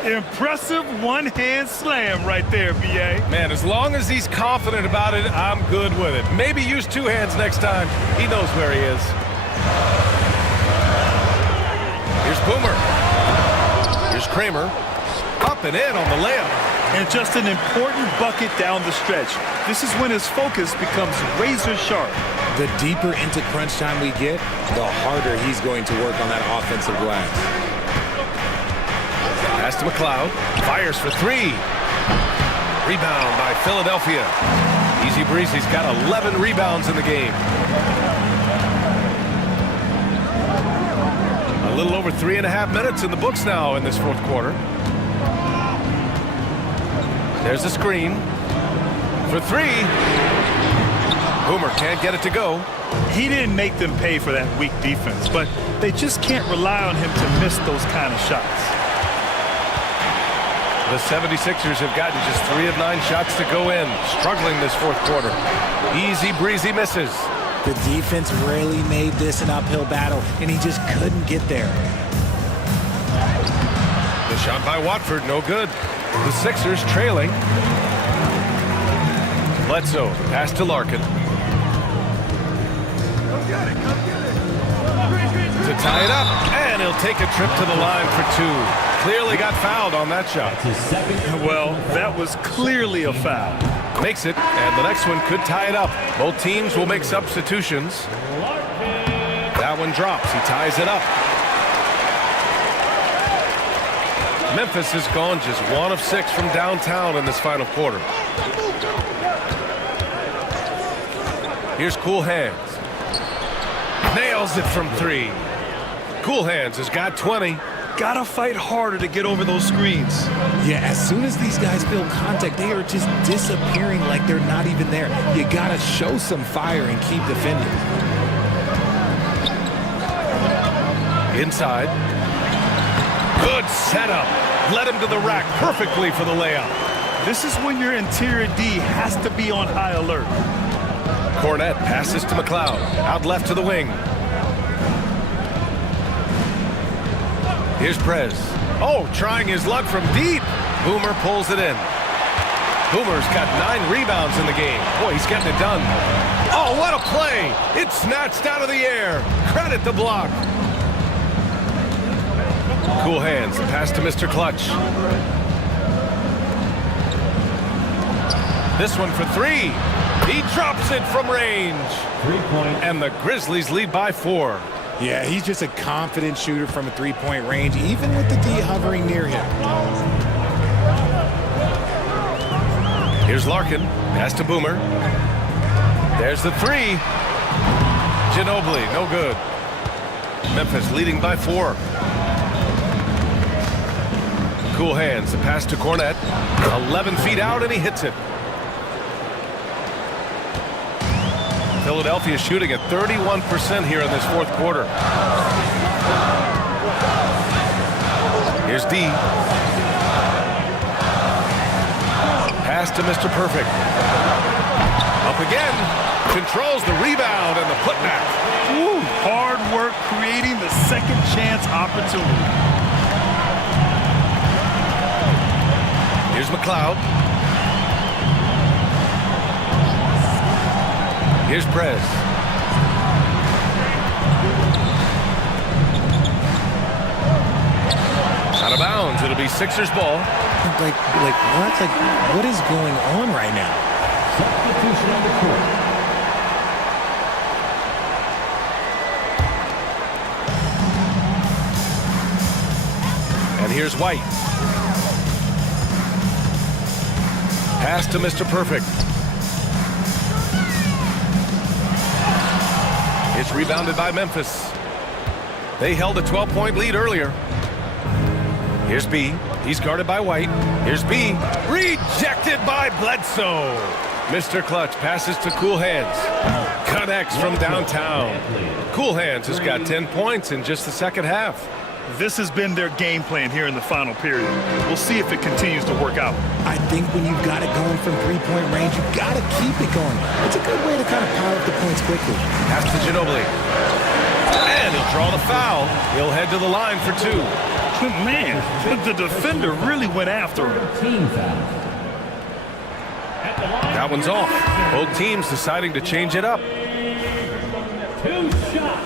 Impressive one-hand slam right there, B.A. Man, as long as he's confident about it, I'm good with it. Maybe use two hands next time. He knows where he is. Here's Boomer. Here's Kramer. Up and in on the layup. And just an important bucket down the stretch. This is when his focus becomes razor sharp. The deeper into crunch time we get, the harder he's going to work on that offensive glass. Pass to McLeod. Fires for three. Rebound by Philadelphia. Easy Breezy's got 11 rebounds in the game. A little over 3.5 minutes in the books now in this fourth quarter. There's a screen for three. Boomer can't get it to go. He didn't make them pay for that weak defense, but they just can't rely on him to miss those kind of shots. The 76ers have gotten just 3 of 9 shots to go in, struggling this fourth quarter. Easy Breezy misses. The defense rarely made this an uphill battle, and he just couldn't get there. The shot by Watford, no good. The Sixers trailing. Bledsoe, pass to Larkin. To tie it up, and he'll take a trip to the line for two. Clearly got fouled on that shot. Well, that was clearly a foul. Makes it, and the next one could tie it up. Both teams will make substitutions. That one drops. He ties it up. Memphis has gone just 1 of 6 from downtown in this final quarter. Here's Cool Hands. Nails it from 3. Cool Hands has got 20. Gotta fight harder to get over those screens. Yeah, as soon as these guys feel contact, they are just disappearing like they're not even there. You gotta show some fire and keep defending. Inside. Good setup. Led him to the rack perfectly for the layup. This is when your interior D has to be on high alert. Cornette passes to McLeod. Out left to the wing. Here's Prez. Oh, trying his luck from deep. Boomer pulls it in. Boomer's got 9 rebounds in the game. Boy, he's getting it done. Oh, what a play. It's snatched out of the air. Credit the block. Cool Hands. Pass to Mr. Clutch. This one for 3. He drops it from range. 3-point. And the Grizzlies lead by 4. Yeah, he's just a confident shooter from a three-point range, even with the D hovering near him. Here's Larkin. Pass to Boomer. There's the 3. Ginobili, no good. Memphis leading by 4. Cool Hands. The pass to Cornette. 11 feet out, and he hits it. Philadelphia shooting at 31% here in this fourth quarter. Here's D. Pass to Mr. Perfect. Up again. Controls the rebound and the putback. Woo, hard work creating the second chance opportunity. Here's McLeod. Here's Prez. Out of bounds. It'll be Sixers ball. Like what? Like, what is going on right now? Substitution on the court. And here's White. Pass to Mr. Perfect. It's rebounded by Memphis. They held a 12-point lead earlier. Here's B. He's guarded by White. Here's B. Rejected by Bledsoe. Mr. Clutch passes to Cool Hands. Connects from downtown. Cool Hands has got 10 points in just the second half. This has been their game plan here in the final period. We'll see if it continues to work out. I think when you've got it going from three-point range, you've got to keep it going. It's a good way to kind of pile up the points quickly. Pass to Ginobili. And he'll draw the foul. He'll head to the line for 2. Man, the defender really went after him. Team foul. At the line. That one's off. Both teams deciding to change it up. 2 shots.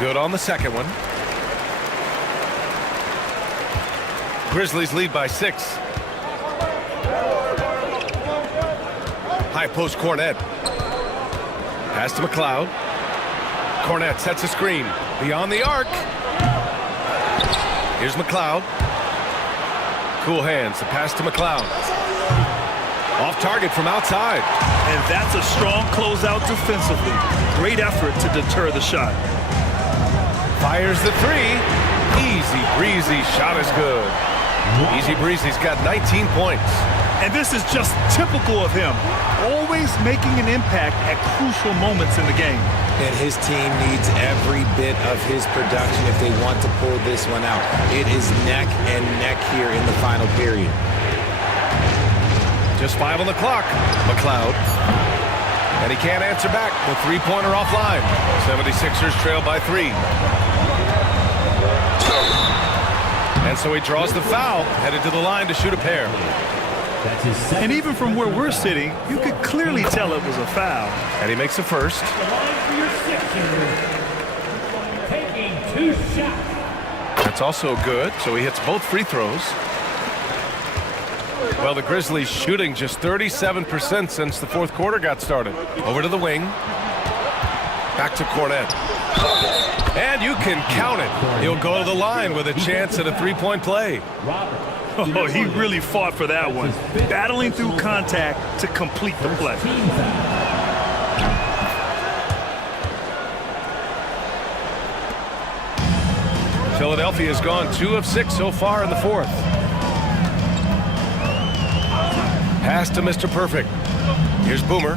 Good on the second one. Grizzlies lead by 6. High post Cornet. Pass to McLeod. Cornet sets a screen. Beyond the arc. Here's McLeod. Cool hands. The pass to McLeod. Off target from outside. And that's a strong closeout defensively. Great effort to deter the shot. Fires the 3. Easy breezy. Shot is good. Easy breezy's got 19 points. And this is just typical of him. Always making an impact at crucial moments in the game. And his team needs every bit of his production if they want to pull this one out. It is neck and neck here in the final period. Just 5 on the clock. McLeod. And he can't answer back. The three-pointer offline. 76ers trail by 3. And so he draws the foul, headed to the line to shoot a pair. That's his second. And even from where we're sitting, you could clearly tell it was a foul. And he makes a first. The line for your Sixers. Taking 2 shots. That's also good, so he hits both free throws. Well, the Grizzlies shooting just 37% since the fourth quarter got started. Over to the wing. Back to Cornet. And you can count it. He'll go to the line with a chance at a three-point play. Robert. Oh, he really fought for that one. Battling through contact to complete the play. Team foul. Philadelphia's gone 2 of 6 so far in the fourth. Pass to Mr. Perfect. Here's Boomer.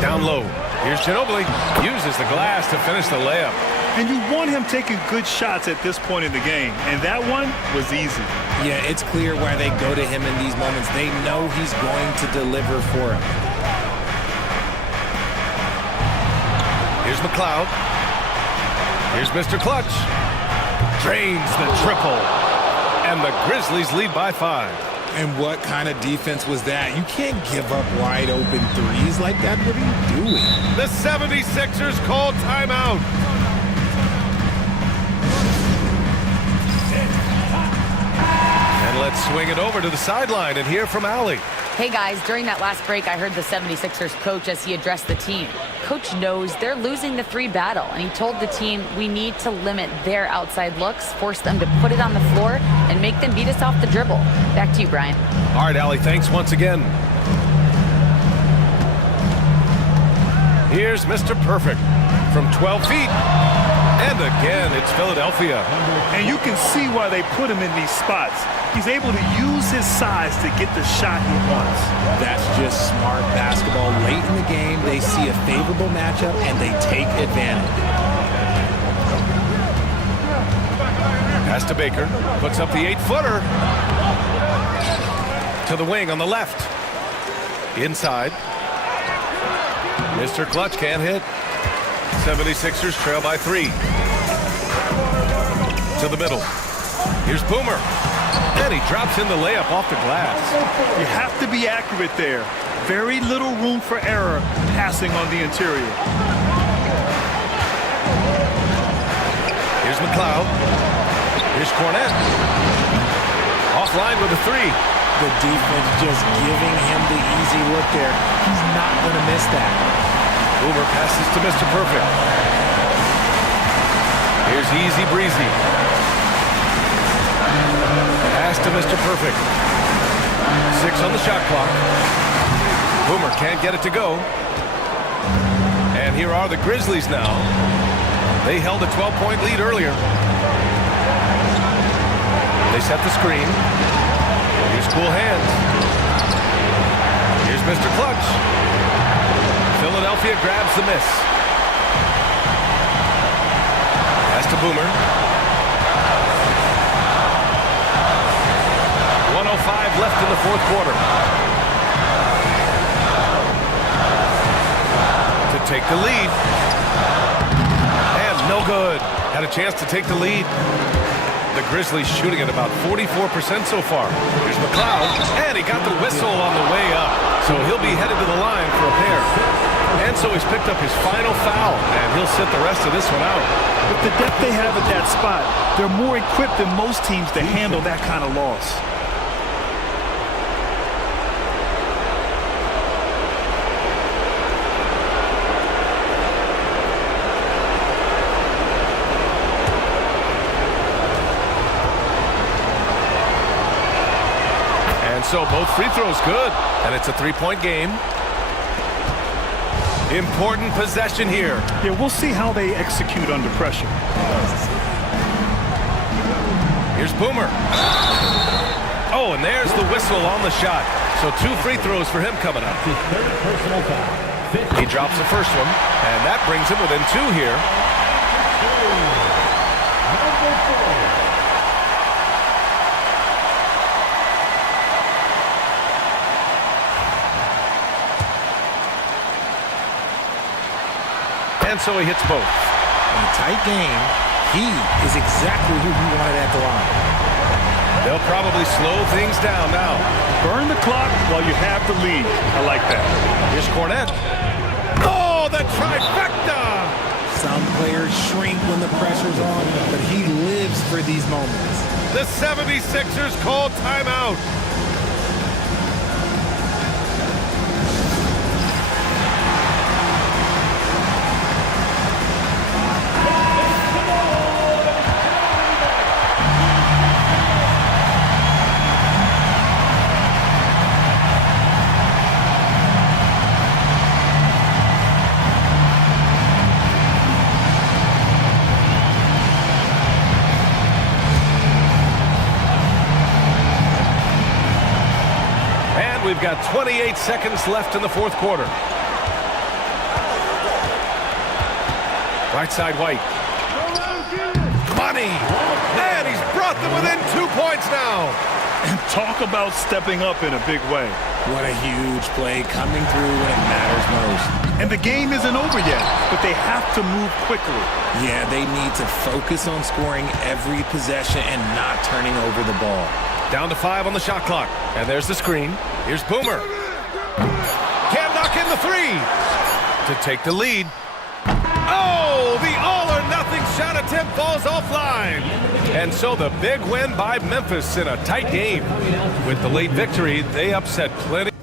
Down low. Here's Ginobili. Uses the glass to finish the layup. And you want him taking good shots at this point in the game. And that one was easy. Yeah, it's clear why they go to him in these moments. They know he's going to deliver for them. Here's McLeod. Here's Mr. Clutch. Drains the triple. And the Grizzlies lead by 5. And what kind of defense was that? You can't give up wide open threes like that. What are you doing? The 76ers call timeout. And let's swing it over to the sideline and hear from Allie. Hey guys, during that last break, I heard the 76ers coach as he addressed the team. Coach knows they're losing the 3 battle, and he told the team we need to limit their outside looks, force them to put it on the floor, and make them beat us off the dribble. Back to you, Brian. All right, Allie, thanks once again. Here's Mr. Perfect from 12 feet. And again, it's Philadelphia. And you can see why they put him in these spots. He's able to use his size to get the shot he wants. That's just smart basketball. Late in the game, they see a favorable matchup, and they take advantage. Pass to Baker. Puts up the 8-footer. To the wing on the left. Inside. Mr. Clutch can't hit. 76ers trail by 3. To the middle. Here's Boomer. And he drops in the layup off the glass. You have to be accurate there. Very little room for error passing on the interior. Here's McLeod. Here's Cornet. Offline with a 3. The defense just giving him the easy look there. He's not going to miss that. Boomer passes to Mr. Perfect. Here's Easy Breezy. Pass to Mr. Perfect. 6 on the shot clock. Boomer can't get it to go. And here are the Grizzlies now. They held a 12-point lead earlier. They set the screen. Here's cool hands. Here's Mr. Clutch. Philadelphia grabs the miss. Pass to Boomer. 1:05 left in the fourth quarter. To take the lead. And no good. Had a chance to take the lead. The Grizzlies shooting at about 44% so far. Here's McLeod, and he got the whistle on the way up. So he'll be headed to the line for a pair. And so he's picked up his final foul, and he'll sit the rest of this one out. With the depth they have at that spot, they're more equipped than most teams to handle that kind of loss. So both free throws good, and it's a three-point game. Important possession here. Yeah, we'll see how they execute under pressure. Here's Boomer. Oh, and there's the whistle on the shot. So 2 free throws for him coming up. He drops the first one, and that brings him within 2 here. And so he hits both. In a tight game, he is exactly who you wanted at the line. They'll probably slow things down now. Burn the clock while you have the lead. I like that. Here's Cornette. Oh, the trifecta! Some players shrink when the pressure's on, but he lives for these moments. The 76ers call timeout. We've got 28 seconds left in the fourth quarter. Right side, White. Money! And he's brought them within 2 points now. And talk about stepping up in a big way. What a huge play coming through when it matters most. And the game isn't over yet, but they have to move quickly. Yeah, they need to focus on scoring every possession and not turning over the ball. Down to 5 on the shot clock. And there's the screen. Here's Boomer. Can't knock in the 3 to take the lead. Oh, the all-or-nothing shot attempt falls offline. And so the big win by Memphis in a tight game. With the late victory, they upset plenty.